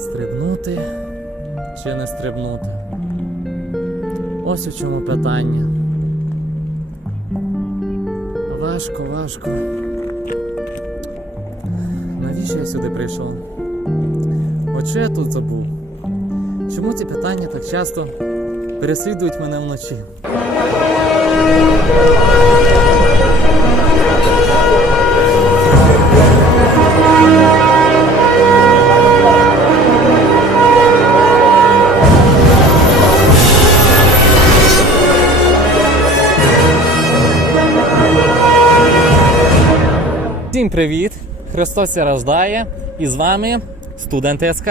Стрибнути чи не стрибнути? Ось у чому питання. Важко, важко. Навіщо я сюди прийшов? От я тут забув? Чому ці питання так часто переслідують мене вночі? Всім привіт! Христос рождає і з вами студент СК.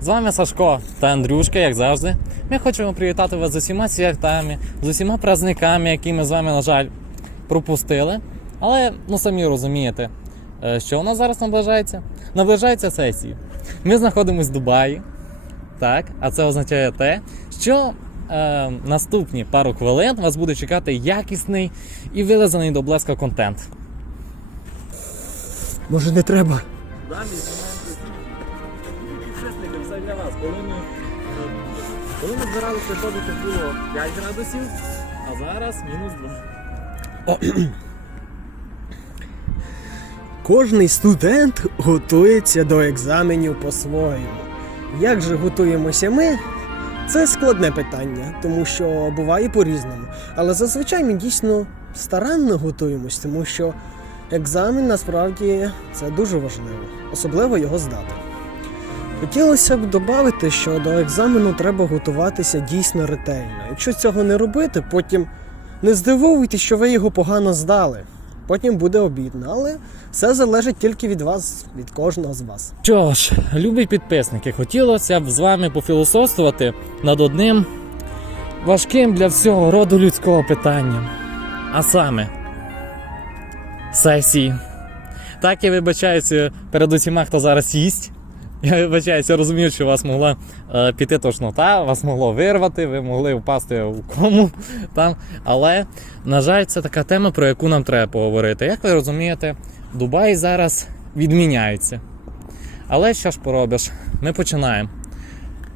З вами Сашко та Андрюшка, як завжди. Ми хочемо привітати вас з усіма святами, з усіма праздниками, які ми з вами, на жаль, пропустили. Але ну самі розумієте, е, що у нас зараз наближається? Наближаються сесії. Ми знаходимося в Дубаї. Так, а це означає те, що е, наступні пару хвилин вас буде чекати якісний і вилизаний до блеска контент. Може не треба. Все для вас. Коли ми, е, коли ми збиралися приходити, було 5 градусів, а зараз мінус 2. Кожний студент готується до екзаменів по-своєму. Як же готуємося ми? Це складне питання, тому що буває по-різному. Але зазвичай ми дійсно старанно готуємось, тому що екзамен насправді це дуже важливо, особливо його здати. Хотілося б додати, що до екзамену треба готуватися дійсно ретельно. Якщо цього не робити, потім не здивуйтесь, що ви його погано здали. Потім буде обідно, але все залежить тільки від вас, від кожного з вас. Що ж, любі підписники, хотілося б з вами пофілософствувати над одним важким для всього роду людського питання. А саме сесії. Так я вибачаюся перед усіма, хто зараз їсть. Я вибачаюся, я розумію, що у вас могла е, піти тошнота, вас могло вирвати, ви могли впасти у кому там. Але, на жаль, це така тема, про яку нам треба поговорити. Як ви розумієте, Дубай зараз відміняється. Але що ж поробиш? Ми починаємо.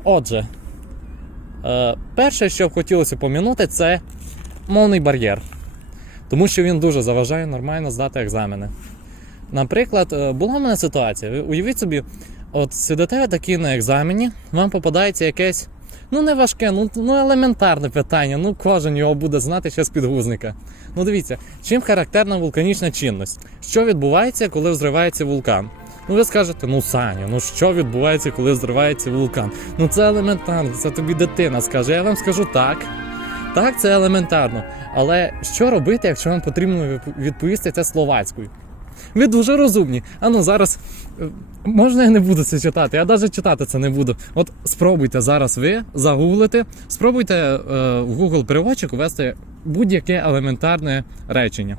Отже, е, перше, що б хотілося помінути, це мовний бар'єр. Тому що він дуже заважає нормально здати екзамени. Наприклад, е, була в мене ситуація. Уявіть собі, от сидите такі на екзамені, вам попадається якесь, ну не важке, ну, ну елементарне питання. Ну кожен його буде знати ще з підгузника. Ну дивіться, чим характерна вулканічна чинність? Що відбувається, коли взривається вулкан? Ну ви скажете, ну Саня, ну що відбувається, коли взривається вулкан? Ну це елементарно, це тобі дитина скаже. Я вам скажу так. Так, це елементарно. Але що робити, якщо вам потрібно відповісти це словацькою? Ви дуже розумні. А ну зараз е, можна я не буду це читати, я навіть читати це не буду. От спробуйте зараз ви загуглити, спробуйте е, в Google переводчик ввести будь-яке елементарне речення.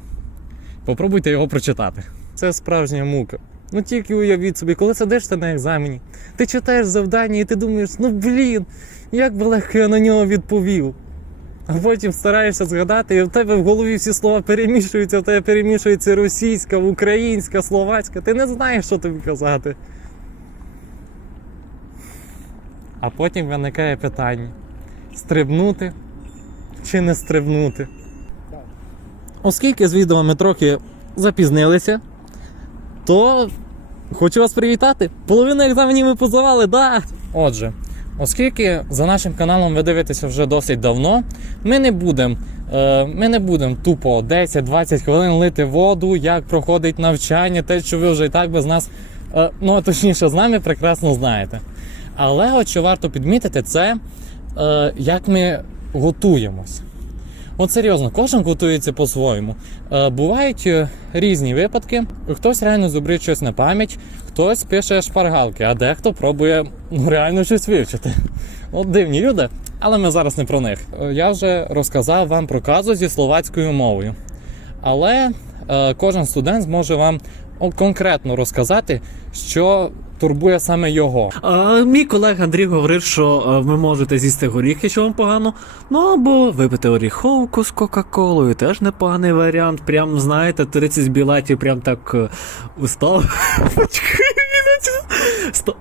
Попробуйте його прочитати. Це справжня мука. Ну тільки уявіть собі, коли сидиш ти на екзамені, ти читаєш завдання і ти думаєш, ну блін, як би легко я на нього відповів. А потім стараєшся згадати, і в тебе в голові всі слова перемішуються, в тебе перемішується російська, українська, словацька. Ти не знаєш, що тобі казати. А потім виникає питання: стрибнути чи не стрибнути? Оскільки з відео ми трохи запізнилися, то хочу вас привітати. Половину екзаменів ми поздавали, да. Отже, оскільки за нашим каналом ви дивитеся вже досить давно, ми не будемо. е, Ми не тупо 10-20 хвилин лити воду, як проходить навчання, те, що ви вже і так без нас, е, ну точніше, з нами прекрасно знаєте. Але от що варто підмітити, це е, як ми готуємось. От серйозно, кожен готується по-своєму. Бувають різні випадки. Хтось реально зубрить щось на пам'ять, хтось пише шпаргалки, а дехто пробує ну, реально щось вивчити. От дивні люди, але ми зараз не про них. Е, Я вже розказав вам про казу зі словацькою мовою. Але е, кожен студент зможе вам конкретно розказати, що турбує саме його. А, мій колега Андрій говорив, що е, ви можете з'їсти горіхи, що вам погано. Ну або випити оріховку з Кока-Колою, теж непоганий варіант. Прям знаєте, 30 білетів прям так е, устав. Сто...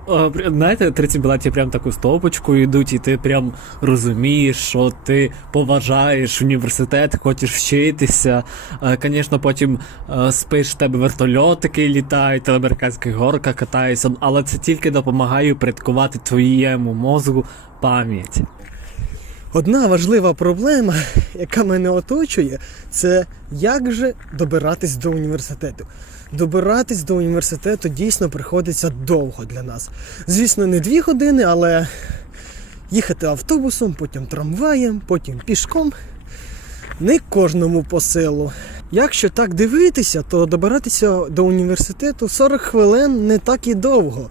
Знаєте, 30 білетів прям таку стопочку йдуть, і ти прям розумієш, що ти поважаєш університет, хочеш вчитися. Звісно, потім спиш, тебе вертольотики літають, на американських горках катаються, але це тільки допомагає предкувати твоєму мозку пам'ять. Одна важлива проблема, яка мене оточує, це як же добиратись до університету. Добиратись до університету дійсно приходиться довго для нас. Звісно, не дві години, але їхати автобусом, потім трамваєм, потім пішком. Не кожному по силу. Якщо так дивитися, то добиратися до університету 40 хвилин не так і довго.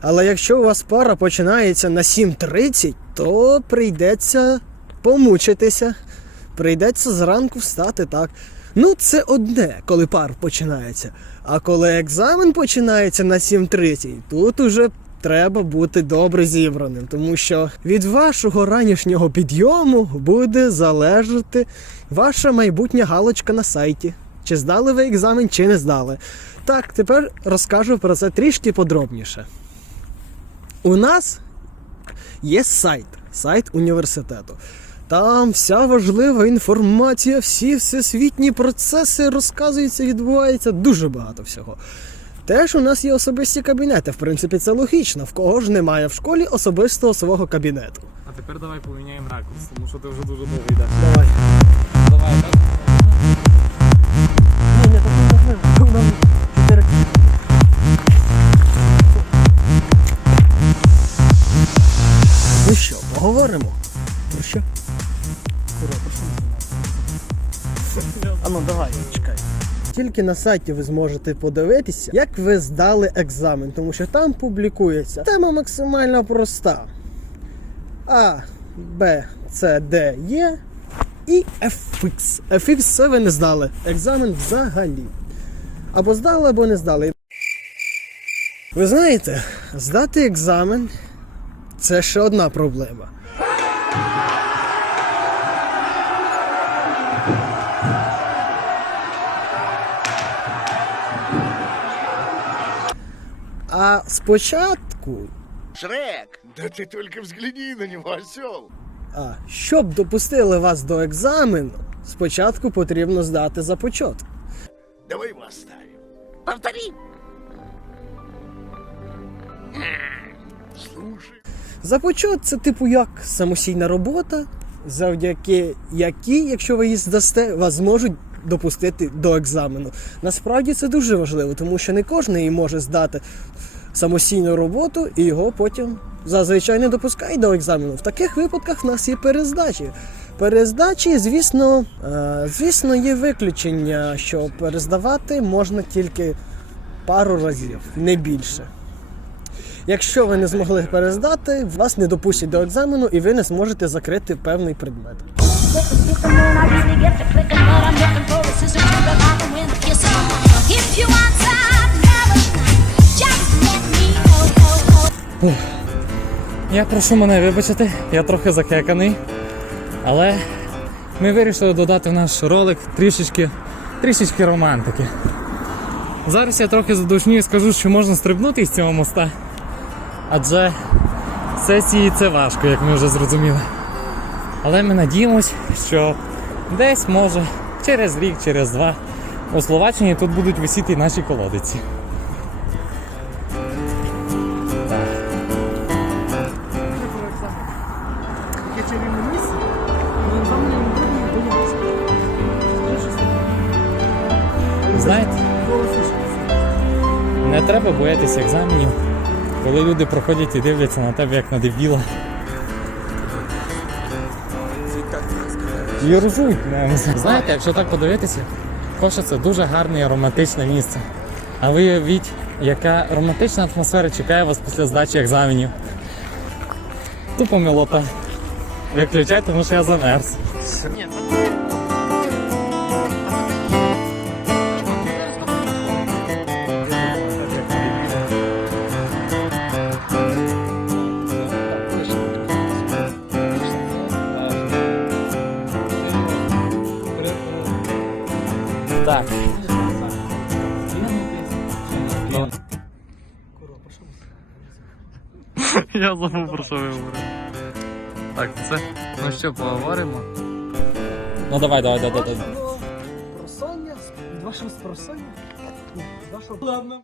Але якщо у вас пара починається на 7.30, то прийдеться помучитися. Прийдеться зранку встати так. Ну, це одне, коли пар починається. А коли екзамен починається на 7.30, тут уже треба бути добре зібраним, тому що від вашого ранішнього підйому буде залежати ваша майбутня галочка на сайті. Чи здали ви екзамен, чи не здали. Так, тепер розкажу про це трішки подробніше. У нас є сайт, сайт університету. Там вся важлива інформація, всі всесвітні процеси розказуються, відбувається дуже багато всього. Теж у нас є особисті кабінети. В принципі, це логічно. В кого ж немає в школі особистого свого кабінету. А тепер давай поміняємо ракурс, тому що ти вже дуже довго йдеш. Давай. Давай, так? Тільки на сайті ви зможете подивитися, як ви здали екзамен, тому що там публікується тема максимально проста. А, Б, С, Д, Є і FX. FX це ви не здали. Екзамен взагалі. Або здали, або не здали. Ви знаєте, здати екзамен це ще одна проблема. А спочатку Шрек, да ты только взгляни на него, осел. А щоб допустили вас до екзамену, спочатку потрібно здати за почот. Давай его оставим. Повтори. Слушай. За почот це типу як самостійна робота, завдяки якій, якщо ви її здасте, вас зможуть допустити до екзамену. Насправді це дуже важливо, тому що не кожен може здати самостійну роботу і його потім зазвичай не допускають до екзамену. В таких випадках в нас є перездачі. Перездачі, звісно, е, звісно, є виключення, що перездавати можна тільки пару разів, не більше. Якщо ви не змогли перездати, вас не допустять до екзамену і ви не зможете закрити певний предмет. Я прошу мене вибачити, я трохи закеканий. Але ми вирішили додати в наш ролик трішечки, трішечки романтики. Зараз я трохи задушню і скажу, що можна стрибнути із цього моста. Адже сесії це важко, як ми вже зрозуміли. Але ми надіємось, що десь може через рік, через два у Словаччині тут будуть висіти наші колодиці. Знаєте, не треба боятися екзаменів, коли люди проходять і дивляться на тебе як на дебіла. І ржуть. Знаєте, якщо так подивитися, Коша це дуже гарне і романтичне місце. А ви уявіть, яка романтична атмосфера чекає вас після здачі екзаменів. Тупо милота. Виключай, тому що я замерз. Так. Я забув про що ви говорили. Так, це. Ну що, поговоримо? Ну давай, давай, давай, давай. Просоння, від вашого спросоння. Ладно.